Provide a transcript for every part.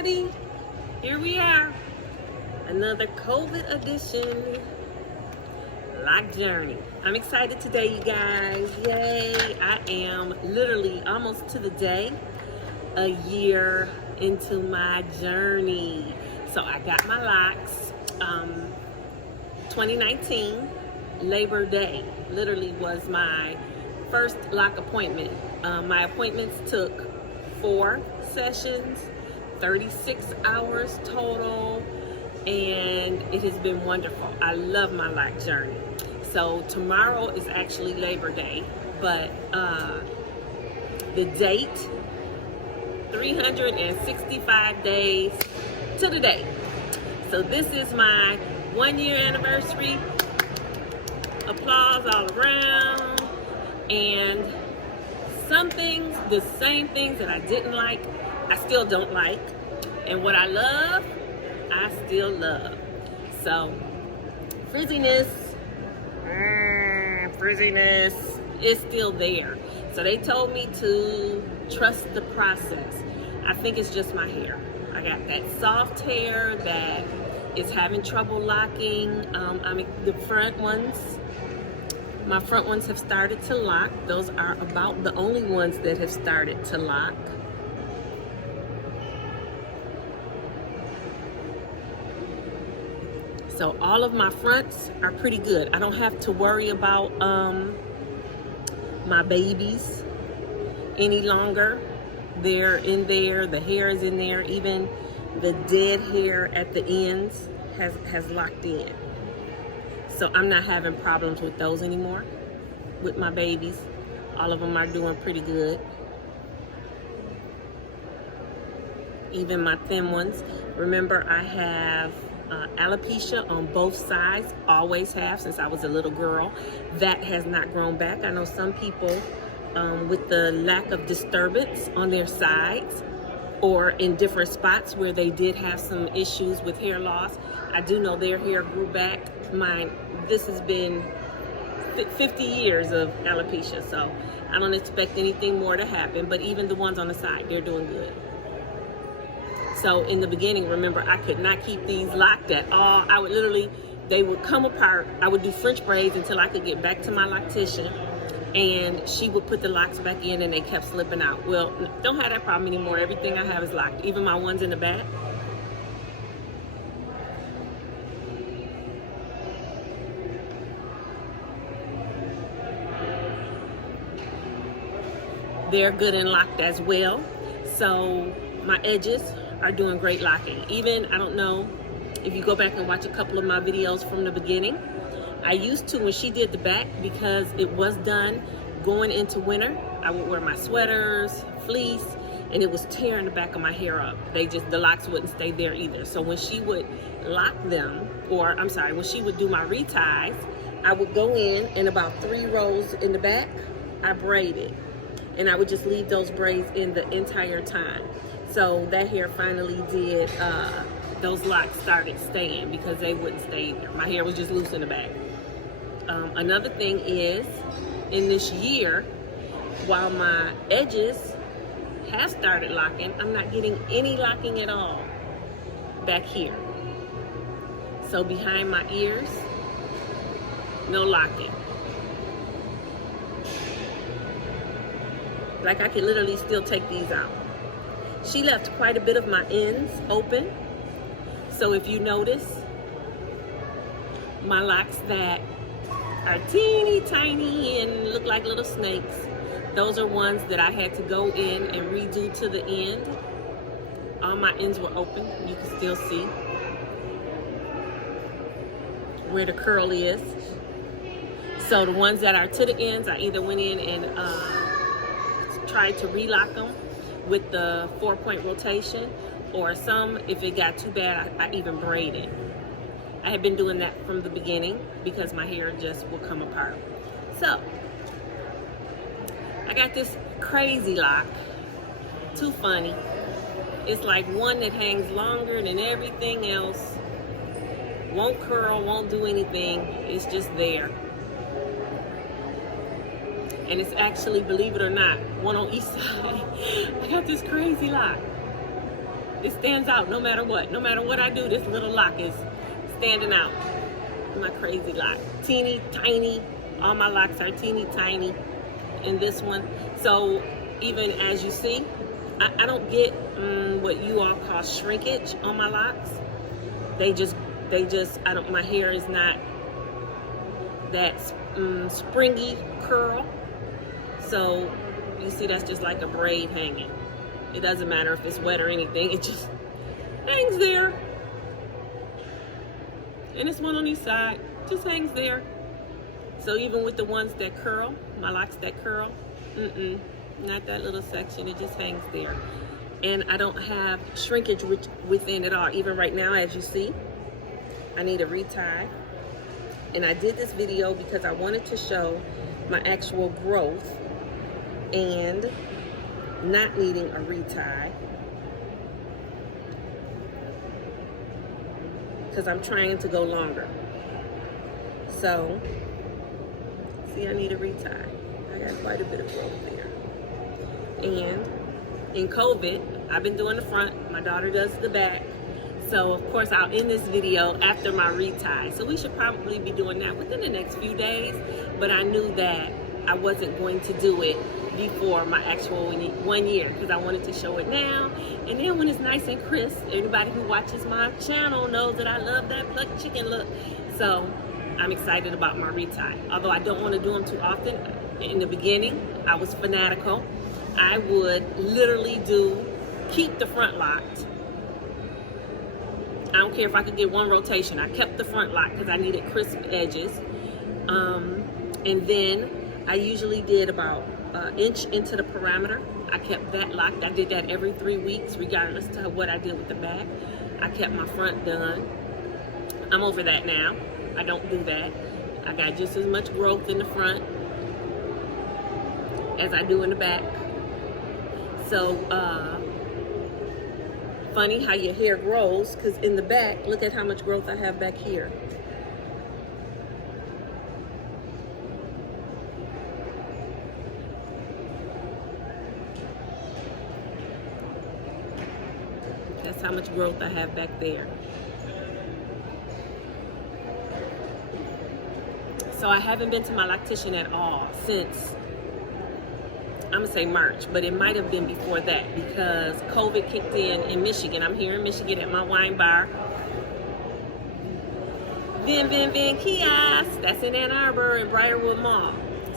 everybody. Here we are. Another COVID edition lock journey. I'm excited today, you guys. Yay. I am literally almost to the day a year into my journey. So I got my locks 2019 Labor Day literally was my first lock appointment. My appointments took 4 sessions, 36 hours total, and it has been wonderful. I love my lock journey. So tomorrow is actually Labor Day, but the date, 365 days to the day. So this is my 1-year anniversary. Applause all around. And some things, the same things that I didn't like, I still don't like. And what I love, I still love. So, frizziness is still there. So they told me to trust the process. I think it's just my hair. I got that soft hair that is having trouble locking. The front ones, my front ones have started to lock. Those are about the only ones that have started to lock. So all of my fronts are pretty good. I don't have to worry about my babies any longer. They're in there, the hair is in there, even the dead hair at the ends has locked in. So I'm not having problems with those anymore, with my babies. All of them are doing pretty good. Even my thin ones. Remember, I have alopecia on both sides, always have since I was a little girl. That has not grown back. I know some people with the lack of disturbance on their sides or in different spots where they did have some issues with hair loss, I do know their hair grew back. Mine, this has been 50 years of alopecia, so I don't expect anything more to happen, but even the ones on the side, they're doing good. So in the beginning, remember, I could not keep these locked at all. I would literally, they would come apart. I would do French braids until I could get back to my loctician, and she would put the locks back in and they kept slipping out. Well, don't have that problem anymore. Everything I have is locked, even my ones in the back. They're good and locked as well. So my edges are doing great locking. Even, I don't know if you go back and watch a couple of my videos from the beginning, I used to, when she did the back, because it was done going into winter, I would wear my sweaters, fleece, and it was tearing the back of my hair up. The locks wouldn't stay there either. So when she would lock them, when she would do my reties, I would go in and about 3 rows in the back, I braided. And I would just leave those braids in the entire time. So that hair finally did, those locks started staying because they wouldn't stay there. My hair was just loose in the back. Another thing is, in this year, while my edges have started locking, I'm not getting any locking at all back here. So behind my ears, no locking. Like I could literally still take these out. She left quite a bit of my ends open. So if you notice, my locks that are teeny tiny and look like little snakes, those are ones that I had to go in and redo to the end. All my ends were open. You can still see where the curl is. So the ones that are to the ends, I either went in and tried to relock them with the 4-point rotation, or some, if it got too bad, I even braided. I had been doing that from the beginning because my hair just will come apart. So I got this crazy lock, too funny. It's like one that hangs longer than everything else, won't curl, won't do anything, it's just there. And it's actually, believe it or not, one on each side. I got this crazy lock. It stands out no matter what. No matter what I do, this little lock is standing out. My crazy lock. Teeny tiny. All my locks are teeny tiny in this one. So even as you see, I don't get what you all call shrinkage on my locks. They just, my hair is not that springy curl. So you see, that's just like a braid hanging. It doesn't matter if it's wet or anything, it just hangs there. And this one on each side just hangs there. So even with the ones that curl, my locks that curl, not that little section, it just hangs there. And I don't have shrinkage within it all. Even right now, as you see, I need a retie. And I did this video because I wanted to show my actual growth and not needing a retie, because I'm trying to go longer. So, see, I need a retie. I got quite a bit of growth there. And in COVID, I've been doing the front, my daughter does the back. So of course I'll end this video after my retie. So we should probably be doing that within the next few days, but I knew that I wasn't going to do it before my actual 1 year, because I wanted to show it now. And then when it's nice and crisp, anybody who watches my channel knows that I love that plucked chicken look. So I'm excited about my retie. Although I don't want to do them too often. In the beginning, I was fanatical. I would literally keep the front locked. I don't care if I could get one rotation. I kept the front lock because I needed crisp edges. And then I usually did about an inch into the parameter. I kept that locked. I did that every 3 weeks, regardless to what I did with the back. I kept my front done. I'm over that now. I don't do that. I got just as much growth in the front as I do in the back. So, funny how your hair grows, because in the back, look at how much growth I have back here. That's how much growth I have back there. So I haven't been to my loctician at all since, I'm gonna say March, but it might have been before that because COVID kicked in Michigan. I'm here in Michigan at my wine bar. Vin Kiosk, that's in Ann Arbor and Briarwood Mall.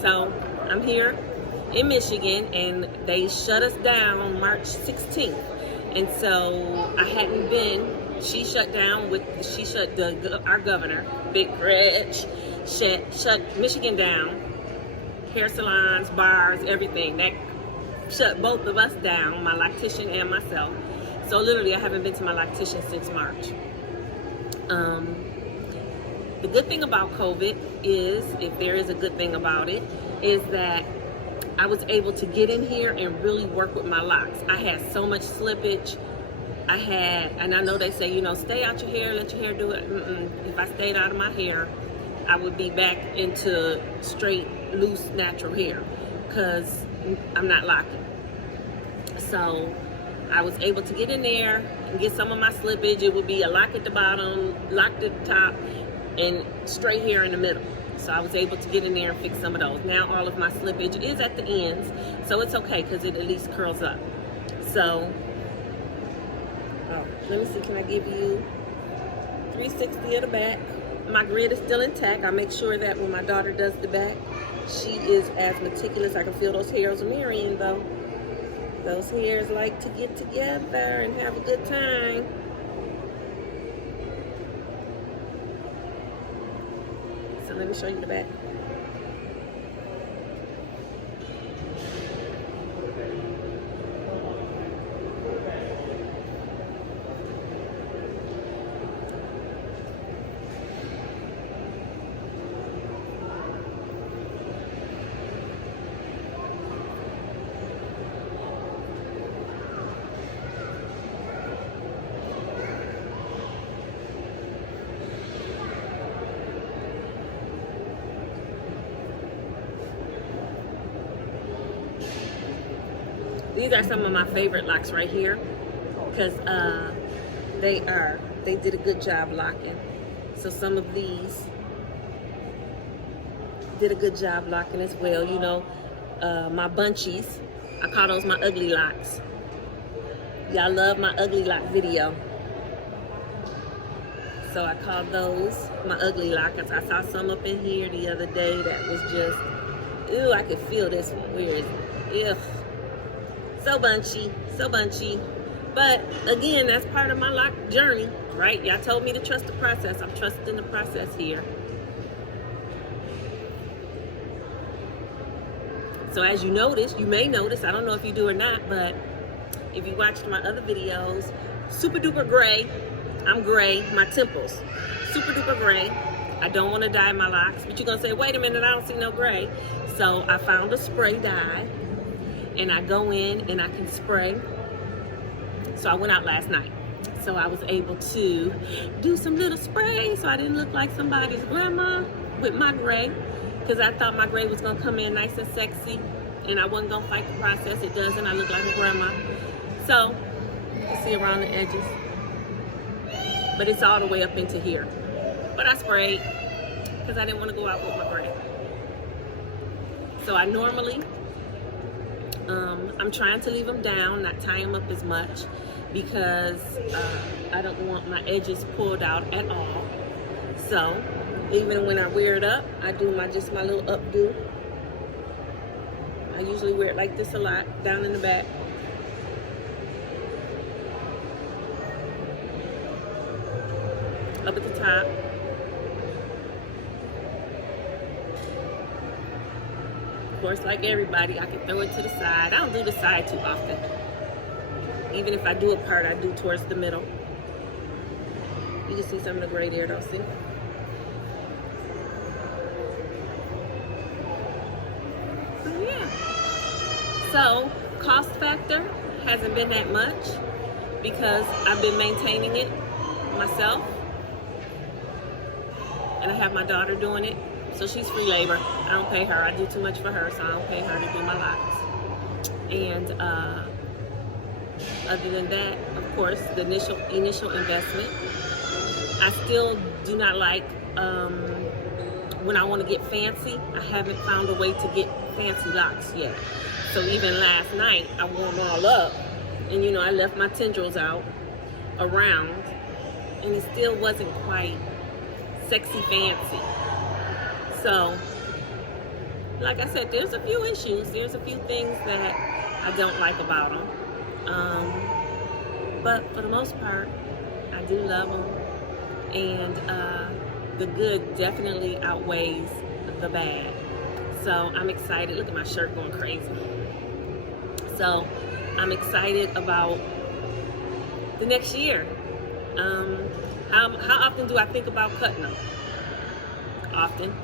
So I'm here in Michigan and they shut us down on March 16th. And so I hadn't been, she shut our governor, Big Rich, shut Michigan down. Hair salons, bars, everything. That shut both of us down, my loctician and myself. So literally I haven't been to my loctician since March. The good thing about COVID is, if there is a good thing about it, is that I was able to get in here and really work with my locks. I had so much slippage. And I know they say, stay out your hair, let your hair do it. If I stayed out of my hair, I would be back into straight, loose, natural hair because I'm not locking. So I was able to get in there and get some of my slippage. It would be a lock at the bottom, lock at the top, and straight hair in the middle. So I was able to get in there and fix some of those. Now all of my slippage is at the ends, so it's okay because it at least curls up. So, let me see, can I give you 360 of the back? My grid is still intact. I make sure that when my daughter does the back, she is as meticulous. I can feel those hairs marrying though. Those hairs like to get together and have a good time. So let me show you the back. These are some of my favorite locks right here. because they did a good job locking. So some of these did a good job locking as well. You know, my bunchies, I call those my ugly locks. Y'all love my ugly lock video. So I call those my ugly lockers. I saw some up in here the other day that was just, ew, I could feel this one. Where is it? Ugh. So bunchy, so bunchy. But again, that's part of my lock journey, right? Y'all told me to trust the process. I'm trusting the process here. So as you notice, you may notice, I don't know if you do or not, but if you watched my other videos, super duper gray. I'm gray, my temples, super duper gray. I don't want to dye my locks, but you're gonna say, wait a minute, I don't see no gray. So I found a spray dye, and I go in and I can spray. So I went out last night, so I was able to do some little spray, so I didn't look like somebody's grandma with my gray, because I thought my gray was gonna come in nice and sexy, and I wasn't gonna fight the process. It doesn't. I look like a grandma. So you see around the edges. But it's all the way up into here. But I sprayed because I didn't want to go out with my gray. So I normally, I'm trying to leave them down, not tie them up as much, because I don't want my edges pulled out at all. So even when I wear it up, I do just my little updo. I usually wear it like this a lot, down in the back. Up at the top. Of course, like everybody, I can throw it to the side. I don't do the side too often. Even if I do a part, I do towards the middle. You can see some of the gray there, though, see? So, yeah. So, cost factor hasn't been that much because I've been maintaining it myself. And I have my daughter doing it, so she's free labor. I don't pay her. I do too much for her, so I don't pay her to do my locks. And other than that, of course, the initial investment. I still do not like when I want to get fancy. I haven't found a way to get fancy locks yet. So even last night, I wore them all up, and you know, I left my tendrils out around, and it still wasn't quite sexy fancy. So like I said, there's a few issues, there's a few things that I don't like about them, but for the most part I do love them, and the good definitely outweighs the bad. So I'm excited. Look at my shirt going crazy. So I'm excited about the next year. How often do I think about cutting them? Often.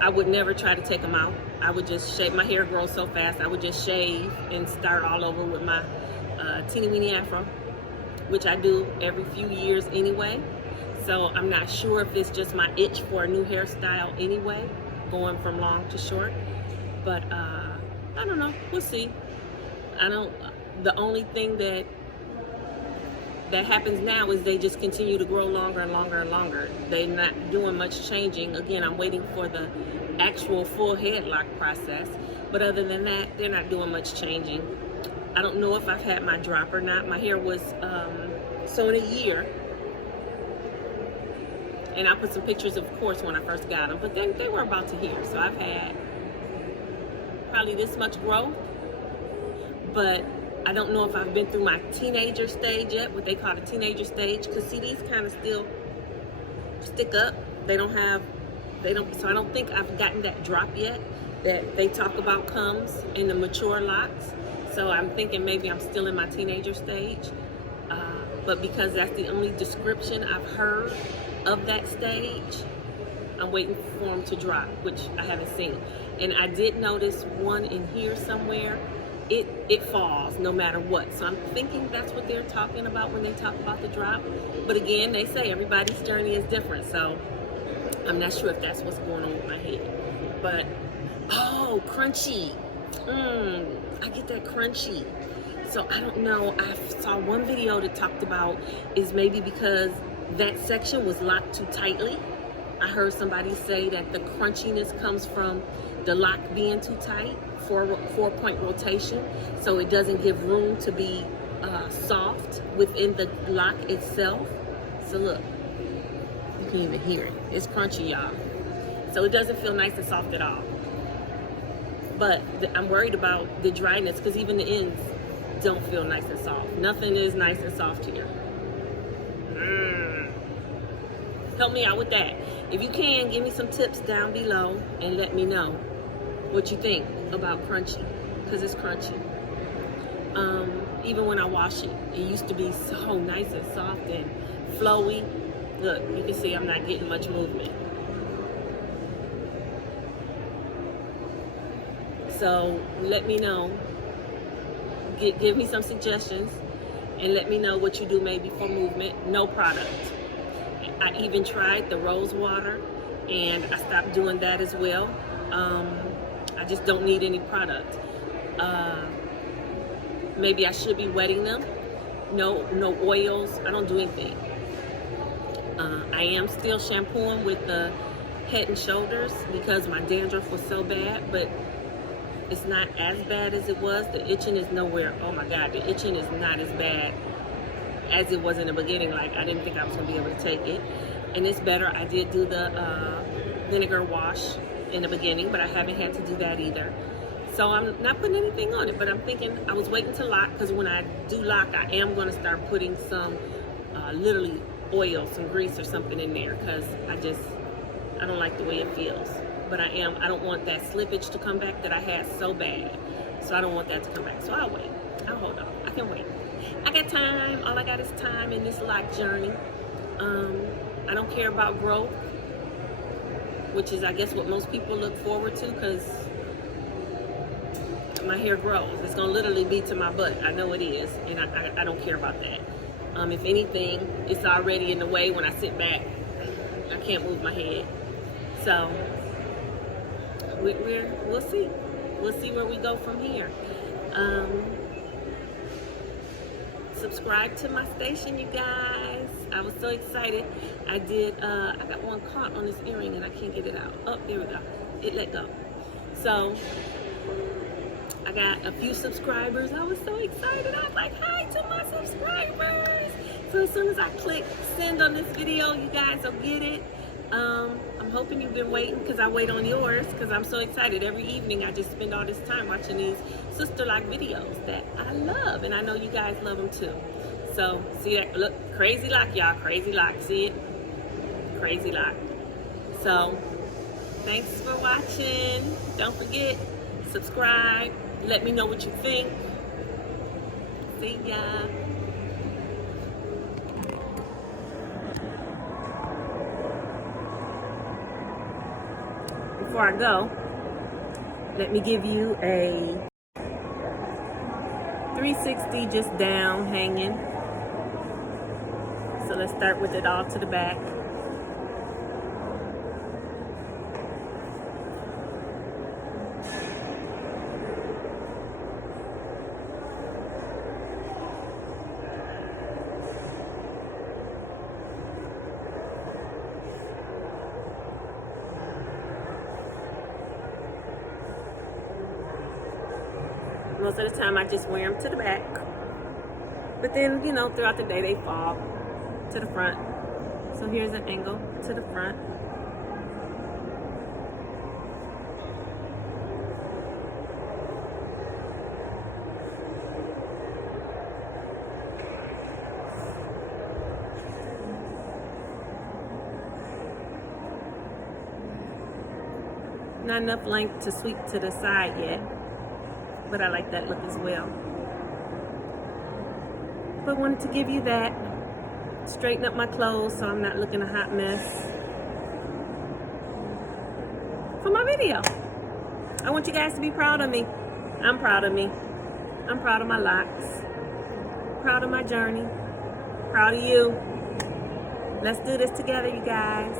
I would never try to take them out. I would just shave. My hair grows so fast. I would just shave and start all over with my teeny weeny afro, which I do every few years anyway. So I'm not sure if it's just my itch for a new hairstyle anyway, going from long to short. But I don't know. We'll see. The only thing that happens now is they just continue to grow longer and longer and longer. They're not doing much changing. Again, I'm waiting for the actual full head lock process. But other than that, they're not doing much changing. I don't know if I've had my drop or not. My hair was so in a year. And I put some pictures, of course, when I first got them. But they were about to here. So I've had probably this much growth. But I don't know if I've been through my teenager stage yet, what they call the teenager stage, because see, these kind of still stick up. So I don't think I've gotten that drop yet that they talk about comes in the mature locks. So I'm thinking maybe I'm still in my teenager stage. But because that's the only description I've heard of that stage, I'm waiting for them to drop, which I haven't seen. And I did notice one in here somewhere. It falls no matter what. So I'm thinking that's what they're talking about when they talk about the drop. But again, they say everybody's journey is different. So I'm not sure if that's what's going on with my head. But, oh, crunchy. I get that crunchy. So I don't know. I saw one video that talked about is maybe because that section was locked too tightly. I heard somebody say that the crunchiness comes from the lock being too tight, 4-point rotation, so it doesn't give room to be soft within the lock itself. So look, you can even hear it. It's crunchy, y'all. So it doesn't feel nice and soft at all. But I'm worried about the dryness because even the ends don't feel nice and soft. Nothing is nice and soft here. Help me out with that. If you can, give me some tips down below and let me know what you think about crunchy, because it's crunchy. Even when I wash it, it used to be so nice and soft and flowy. Look, you can see I'm not getting much movement. So let me know. Give me some suggestions and let me know what you do maybe for movement. No product. I even tried the rose water and I stopped doing that as well. I just don't need any product. Maybe I should be wetting them. No oils. I don't do anything. I am still shampooing with the Head and Shoulders because my dandruff was so bad, but it's not as bad as it was. The itching is nowhere. Oh my God, the itching is not as bad as it was in the beginning. Like, I didn't think I was gonna be able to take it. And it's better. I did do the vinegar wash in the beginning, but I haven't had to do that either. So I'm not putting anything on it, but I'm thinking I was waiting to lock, because when I do lock, I am gonna start putting some literally oil, some grease or something in there, because I don't like the way it feels. But I don't want that slippage to come back that I had so bad. So I don't want that to come back. So I'll wait. I'll hold on. I can wait. I got time. All I got is time in this lock journey. I don't care about growth, which is, I guess, what most people look forward to, because my hair grows. It's gonna literally be to my butt. I know it is, and I don't care about that. If anything, it's already in the way when I sit back. I can't move my head. So we'll see. We'll see where we go from here. Subscribe to my station, you guys. I was so excited. I got one caught on this earring and I can't get it out. Oh, there we go. It let go. So I got a few subscribers. I was so excited. I was like, hi to my subscribers. So as soon as I click send on this video, you guys will get it. I'm hoping you've been waiting, because I wait on yours, because I'm so excited. Every evening I just spend all this time watching these sister-like videos that I love, and I know you guys love them too. So see that? Look, crazy lock, y'all. Crazy lock. See it? Crazy lock. So thanks for watching. Don't forget, subscribe. Let me know what you think. See ya. Before I go, let me give you a 360 just down hanging. So let's start with it all to the back. Most of the time I just wear them to the back, but then, you know, throughout the day they fall to the front. So here's an angle to the front. Not enough length to sweep to the side yet, but I like that look as well. But wanted to give you that, straighten up my clothes so I'm not looking a hot mess for my video. I want you guys to be proud of me. I'm proud of me. I'm proud of my locks, proud of my journey, proud of you. Let's do this together, you guys.